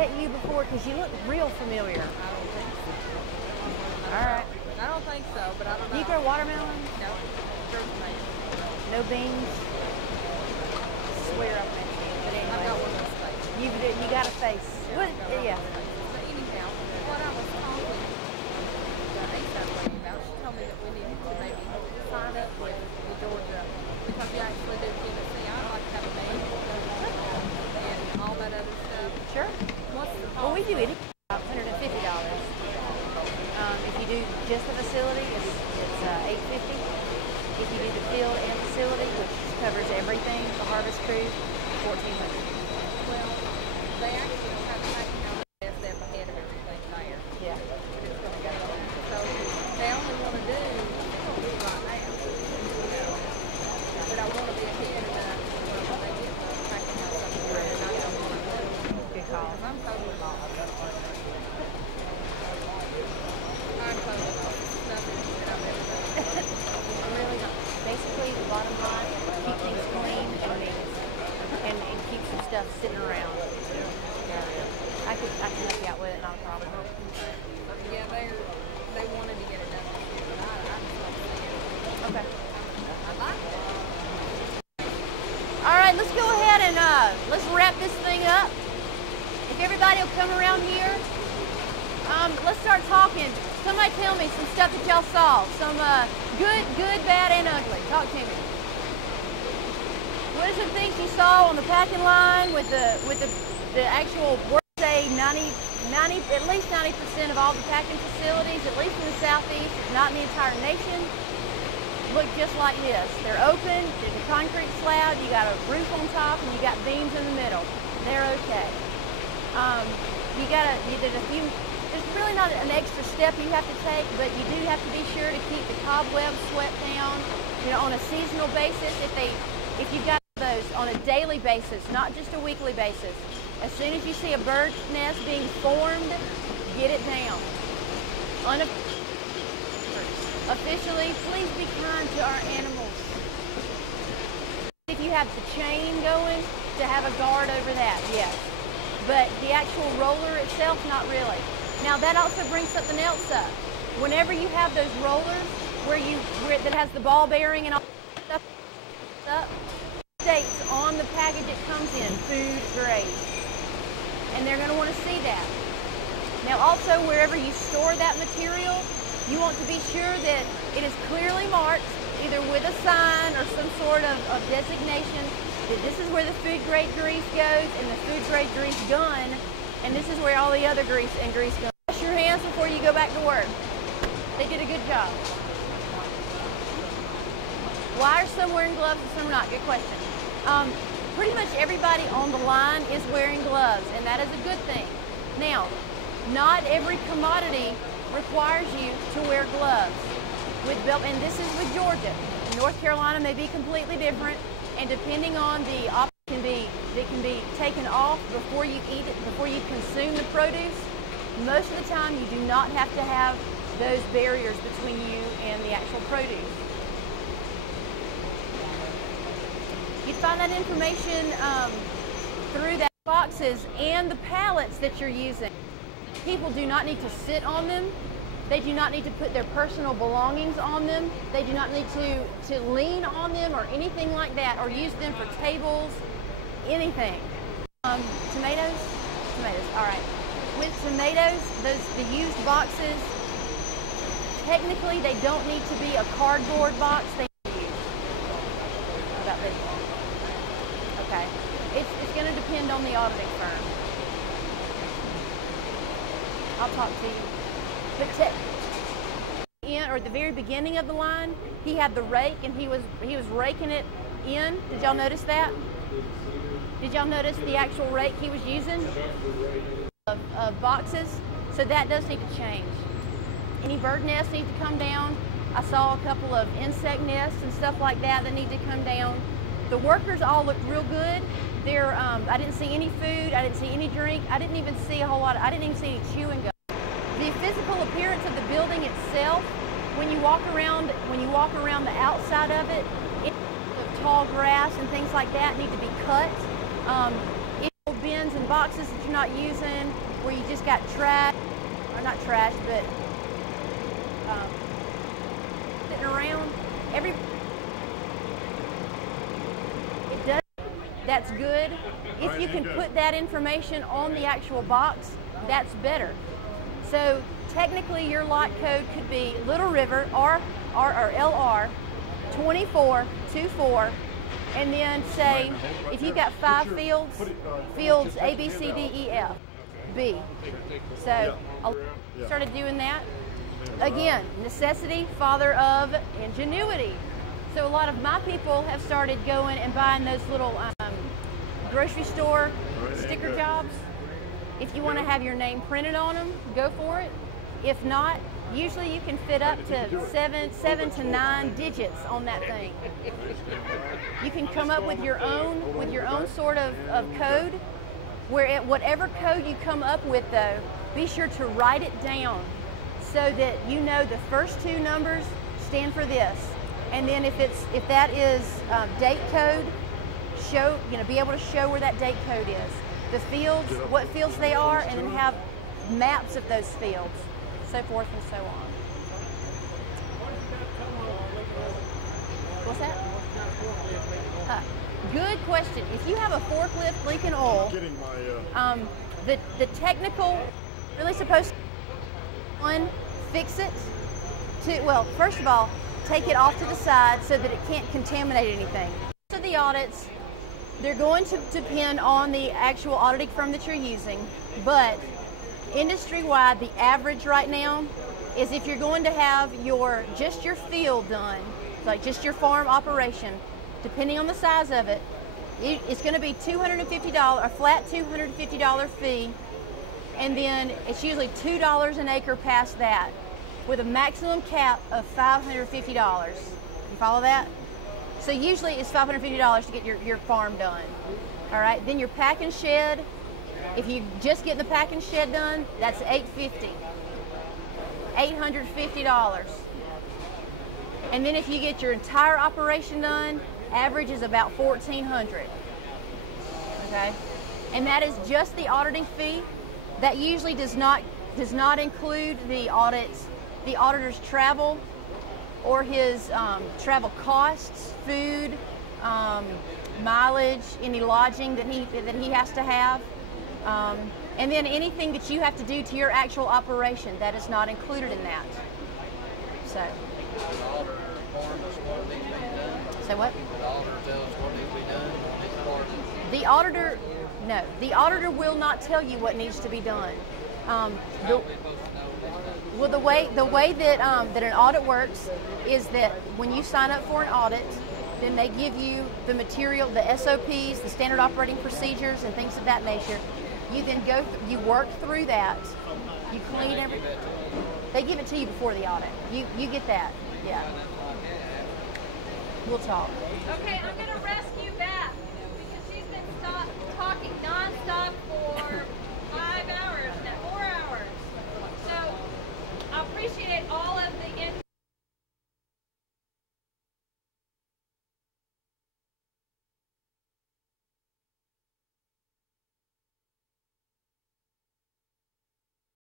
met you before? Because you look real familiar. I don't think so. All right. I don't think so, but I don't know. Do you grow watermelon? No. There's tomatoes. No beans? I swear I've met you. But I anyway, got one of those things. you got a face. What? Yeah. But anyhow, what I was talking the HR lady about, she told me that we needed to maybe sign up with the Georgia, because you actually do Tennessee. I'd like to have a band and all that other stuff. Sure. What's the cost? Well, we do it. $150. If you do just the facility, it's $850. If you do the field and facility, which covers everything, the harvest crew, $1,400. Well, they actually don't have a packing house. They have step ahead of everything there. Yeah. But it's going to go. So they only want to do right now. But I want to be ahead enough when they get the packing house up there, and I don't want to do it. Good call. Because I'm totally lost. I'm totally lost. Nothing that I've ever done. Really not. Basically, the bottom line is keep things clean and neat, and keep some stuff sitting around. Yeah. I can help you out with it, not a problem. Yeah, they wanted to get it done this year, but I just don't see it. Okay. I like it. All right, let's go ahead and let's wrap this thing up. If everybody will come around here, let's start talking. Somebody tell me some stuff that y'all saw. Some good, bad, and ugly. Talk to me. What are some things you saw on the packing line with the actual workday 90 at least 90% of all the packing facilities, at least in the southeast, if not in the entire nation, look just like this. They're open. There's a concrete slab. You got a roof on top, and you got beams in the middle. They're okay. There's really not an extra step you have to take, but you do have to be sure to keep the cobwebs swept down, on a seasonal basis. If you've got those on a daily basis, not just a weekly basis. As soon as you see a bird nest being formed, get it down. Officially, please be kind to our animals. If you have the chain going, to have a guard over that, yes. But the actual roller itself, not really. Now that also brings something else up. Whenever you have those rollers that has the ball bearing and all that stuff, states on the package it comes in, food grade. And they're going to want to see that. Now also, wherever you store that material, you want to be sure that it is clearly marked, either with a sign or some sort of designation, that this is where the food grade grease goes and the food grade grease gun, and this is where all the other grease and grease goes. Wash your hands before you go back to work. They did a good job. Why are some wearing gloves and some not? Good question. Pretty much everybody on the line is wearing gloves, and that is a good thing. Now, not every commodity requires you to wear gloves. And this is with Georgia. North Carolina may be completely different, and depending on the option, it can be taken off before you eat it, before you consume the produce. Most of the time, you do not have to have those barriers between you and the actual produce. You'd find that information through that boxes and the pallets that you're using. People do not need to sit on them. They do not need to put their personal belongings on them. They do not need to lean on them or anything like that, or use them for tables, anything. Tomatoes? Tomatoes, all right. With tomatoes, the used boxes, technically they don't need to be a cardboard box. They need to be used. How about this? Okay. It's going to depend on the auditing firm. I'll talk to you. But at the very beginning of the line, he had the rake and he was raking it in. Did y'all notice that? Did y'all notice the actual rake he was using of boxes? So that does need to change. Any bird nests need to come down. I saw a couple of insect nests and stuff like that that need to come down. The workers all looked real good. I didn't see any food. I didn't see any drink. I didn't even see a whole lot. I didn't even see any chewing gum. The physical appearance of the building itself, when you walk around the outside of it, tall grass and things like that need to be cut. Bins bins and boxes that you're not using, where you just got trash, or not trash, but sitting around. It does. That's good. If you can put that information on the actual box, that's better. So technically, your lot code could be Little River or LR 2424, and then say if you got 5 fields A, B, C, D, E, F, B. So I started doing that. Again, necessity, father of ingenuity. So a lot of my people have started going and buying those little grocery store sticker jobs. If you want to have your name printed on them, go for it. If not, usually you can fit up to seven to 9 digits on that thing. You can come up with your own sort of code. Where whatever code you come up with, though, be sure to write it down so that you know the first 2 numbers stand for this, and then if that is date code, be able to show where that date code is, the fields, what fields they are, and then have maps of those fields, so forth and so on. What's that? Good question. If you have a forklift leaking oil, the technical really supposed to, one, fix it. Two, well, first of all, take it off to the side so that it can't contaminate anything. So the audits, they're going to depend on the actual auditing firm that you're using, but industry-wide, the average right now is if you're going to have just your field done, like just your farm operation, depending on the size of it, it's going to be $250, a flat $250 fee, and then it's usually $2 an acre past that, with a maximum cap of $550. You follow that? So usually it's $550 to get your farm done. All right, then your packing shed, if you just get the packing shed done, that's $850. And then if you get your entire operation done, average is about $1,400. Okay, and that is just the auditing fee. That usually does not include the auditor's travel, or his travel costs, food, mileage, any lodging that he has to have, and then anything that you have to do to your actual operation, that is not included in that. So. Say what? The auditor, no. The auditor will not tell you what needs to be done. Well, the way that that an audit works is that when you sign up for an audit, then they give you the material, the SOPs, the standard operating procedures, and things of that nature. You then you work through that. You clean everything. They give it to you before the audit. You get that. Yeah. We'll talk. Okay, I'm going to rescue Beth because she's been talking nonstop for